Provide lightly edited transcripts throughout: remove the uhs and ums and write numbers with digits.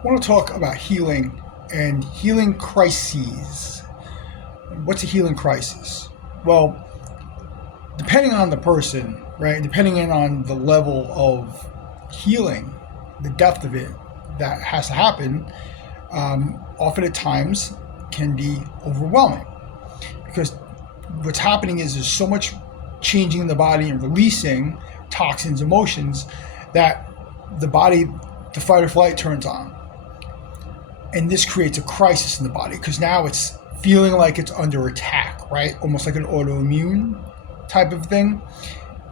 I want to talk about healing and healing crises. What's a healing crisis? Well, depending on the person, right? Depending on the level of healing, the depth of it that has to happen, often at times can be overwhelming because what's happening is there's so much changing in the body and releasing toxins, emotions that the body, the fight or flight turns on. And this creates a crisis in the body because now it's feeling like it's under attack, right? Almost like an autoimmune type of thing,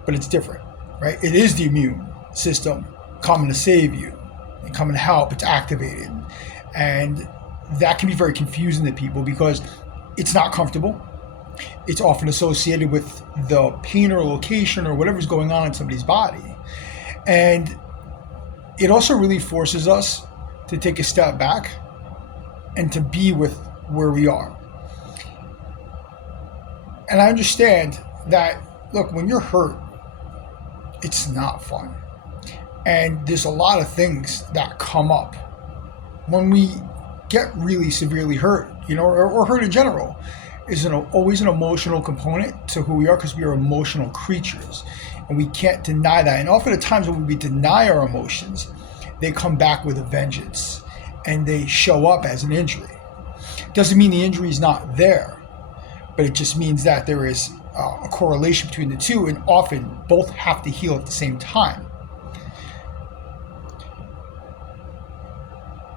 but it's different, right? It is the immune system coming to save you and coming to help. It's activated. And that can be very confusing to people because it's not comfortable. It's often associated with the pain or location or whatever's going on in somebody's body. And it also really forces us to take a step back and to be with where we are. And I understand that, look, when you're hurt, it's not fun. And there's a lot of things that come up when we get really severely hurt, or hurt in general. Is always an emotional component to who we are because we are emotional creatures and we can't deny that. And often at times when we deny our emotions, they come back with a vengeance and they show up as an injury. Doesn't mean the injury is not there, but it just means that there is a correlation between the two, and often both have to heal at the same time.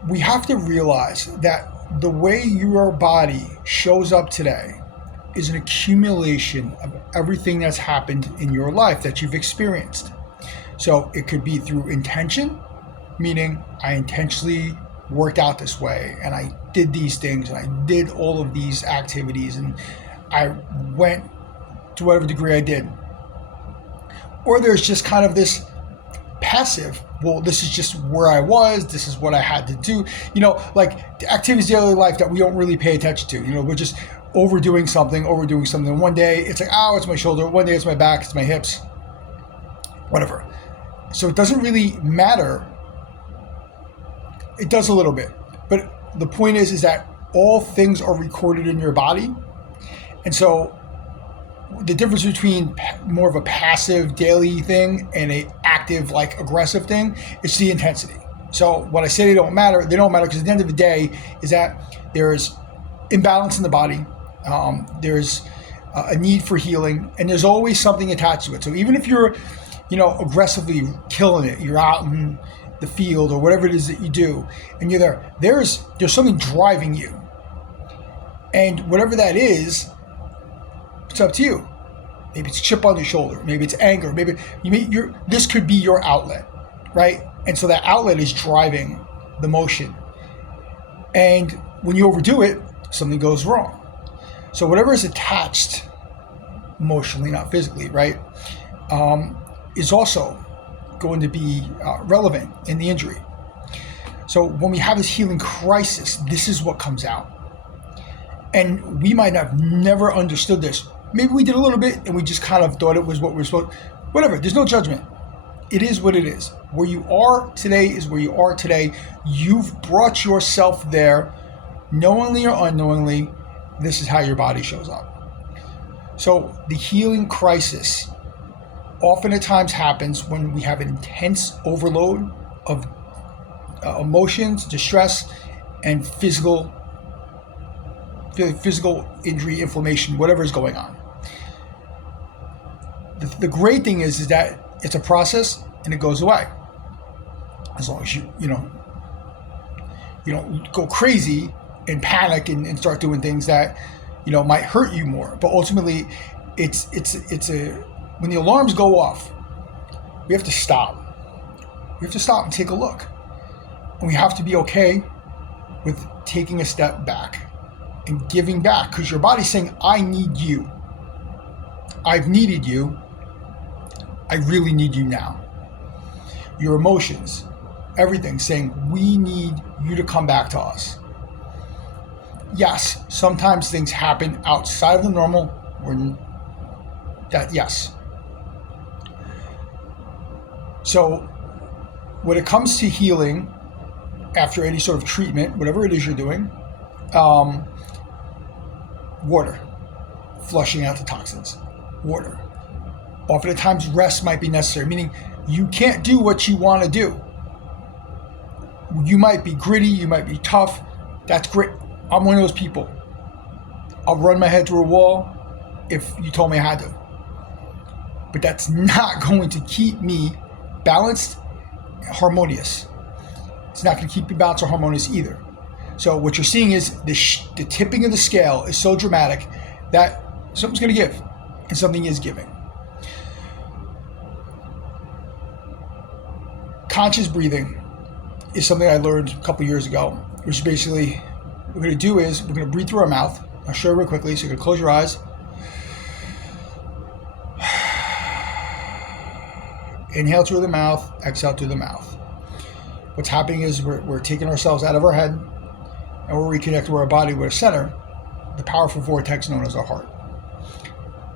We have to realize that the way your body shows up today is an accumulation of everything that's happened in your life that you've experienced. So it could be through intention, meaning I intentionally worked out this way and I did these things and I did all of these activities and I went to whatever degree I did. Or there's just kind of this passive, well, this is just where I was, this is what I had to do, like the activities of daily life that we don't really pay attention to. We're just overdoing something. One day it's like, oh, it's my shoulder. One day it's my back, it's my hips, whatever. So it doesn't really matter. It does a little bit, but the point is that all things are recorded in your body. And so the difference between more of a passive daily thing and a active, like aggressive thing, is the intensity. So when I say they don't matter because at the end of the day is that there's imbalance in the body. There's a need for healing, and there's always something attached to it. So even if you're, aggressively killing it, you're out in the field or whatever it is that you do, and you're there, there's something driving you. And whatever that is, it's up to you. Maybe it's a chip on your shoulder. Maybe it's anger. Maybe this could be your outlet, right? And so that outlet is driving the motion. And when you overdo it, something goes wrong. So whatever is attached emotionally, not physically, right, is also going to be relevant in the injury. So when we have this healing crisis, this is what comes out. And we might have never understood this. Maybe we did a little bit and we just kind of thought it was what we're supposed to. Whatever, there's no judgment. It is what it is. Where you are today is where you are today. You've brought yourself there, knowingly or unknowingly. This is how your body shows up. So the healing crisis often at times happens when we have an intense overload of emotions, distress, and physical injury, inflammation, whatever is going on. The great thing is that it's a process and it goes away. As long as you don't go crazy and panic and start doing things that might hurt you more. But ultimately, it's when the alarms go off, we have to stop. We have to stop and take a look, and we have to be okay with taking a step back and giving back, because your body's saying, I need you. I've needed you. I really need you now. Your emotions, everything saying, we need you to come back to us. Yes, sometimes things happen outside of the normal. Yes. So when it comes to healing, after any sort of treatment, whatever it is you're doing, water, flushing out the toxins, water. Oftentimes rest might be necessary, meaning you can't do what you want to do. You might be gritty, you might be tough. That's great. I'm one of those people. I'll run my head through a wall if you told me I had to. But that's not going to keep me balanced, harmonious. It's not going to keep me balanced or harmonious either. So what you're seeing is the tipping of the scale is so dramatic that something's going to give, and something is giving. Conscious breathing is something I learned a couple years ago, which is basically what we're going to do is we're going to breathe through our mouth. I'll show you real quickly. So you're going to close your eyes. Inhale through the mouth, exhale through the mouth. What's happening is we're taking ourselves out of our head and we're reconnecting with our body, with our center, the powerful vortex known as our heart.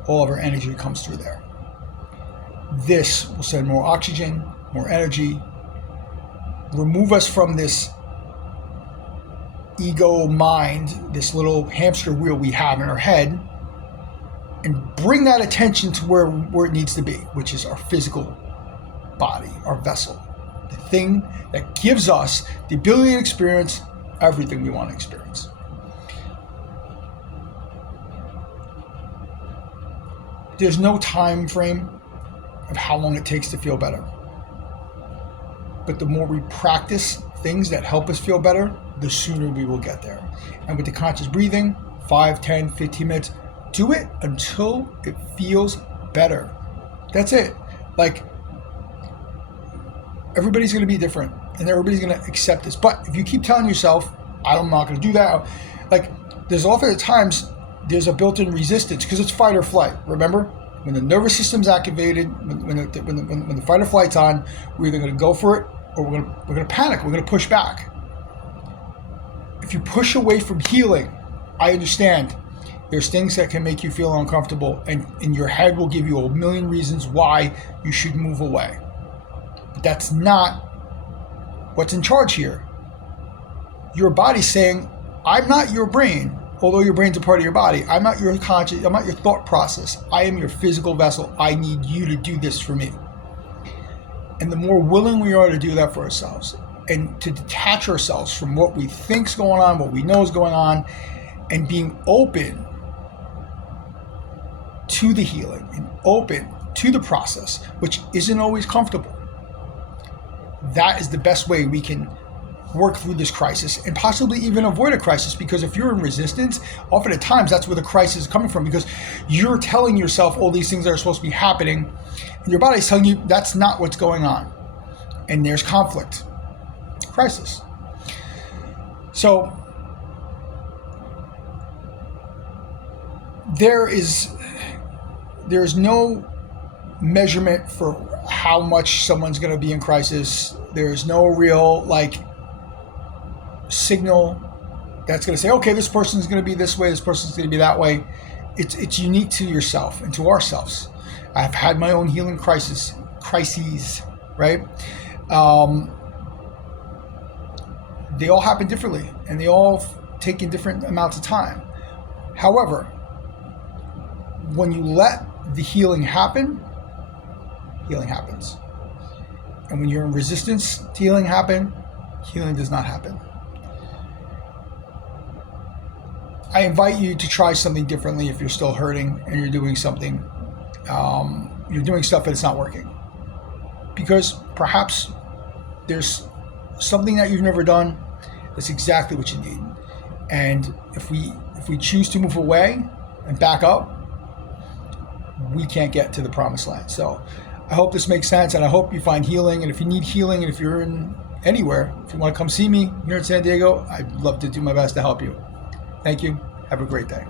All of our energy comes through there. This will send more oxygen, more energy, remove us from this ego mind, this little hamster wheel we have in our head, and bring that attention to where it needs to be, which is our physical body, our vessel, the thing that gives us the ability to experience everything we want to experience. There's no time frame of how long it takes to feel better. But the more we practice things that help us feel better, the sooner we will get there. And with the conscious breathing, 5, 10, 15 minutes, do it until it feels better. That's it. Like, everybody's going to be different and everybody's going to accept this. But if you keep telling yourself, I'm not going to do that, like, there's often times there's a built-in resistance because it's fight or flight. Remember, when the nervous system's activated, when the fight or flight's on, we're either going to go for it or we're going to panic. We're going to push back. If you push away from healing, I understand there's things that can make you feel uncomfortable, and in your head will give you a million reasons why you should move away. But that's not what's in charge here. Your body's saying, I'm not your brain. Although your brain's a part of your body, I'm not your conscious, I'm not your thought process. I am your physical vessel. I need you to do this for me. And the more willing we are to do that for ourselves and to detach ourselves from what we think's going on, what we know is going on, and being open to the healing and open to the process, which isn't always comfortable. That is the best way we can work through this crisis and possibly even avoid a crisis, because if you're in resistance, often at times that's where the crisis is coming from, because you're telling yourself all these things that are supposed to be happening and your body's telling you that's not what's going on, and there's conflict, crisis. So there's no measurement for how much someone's going to be in crisis. There's no real signal that's going to say, okay, this person's going to be this way, this person's going to be that way. It's unique to yourself and to ourselves. I've had my own healing crises, right? They all happen differently and they all take in different amounts of time. However, when you let the healing happen, healing happens. And when you're in resistance to healing does not happen. I invite you to try something differently if you're still hurting and you're doing something, you're doing stuff that it's not working. Because perhaps there's something that you've never done that's exactly what you need. And if we choose to move away and back up, we can't get to the promised land. So I hope this makes sense, and I hope you find healing. And if you need healing, and if you're in anywhere, if you want to come see me here in San Diego, I'd love to do my best to help you. Thank you. Have a great day.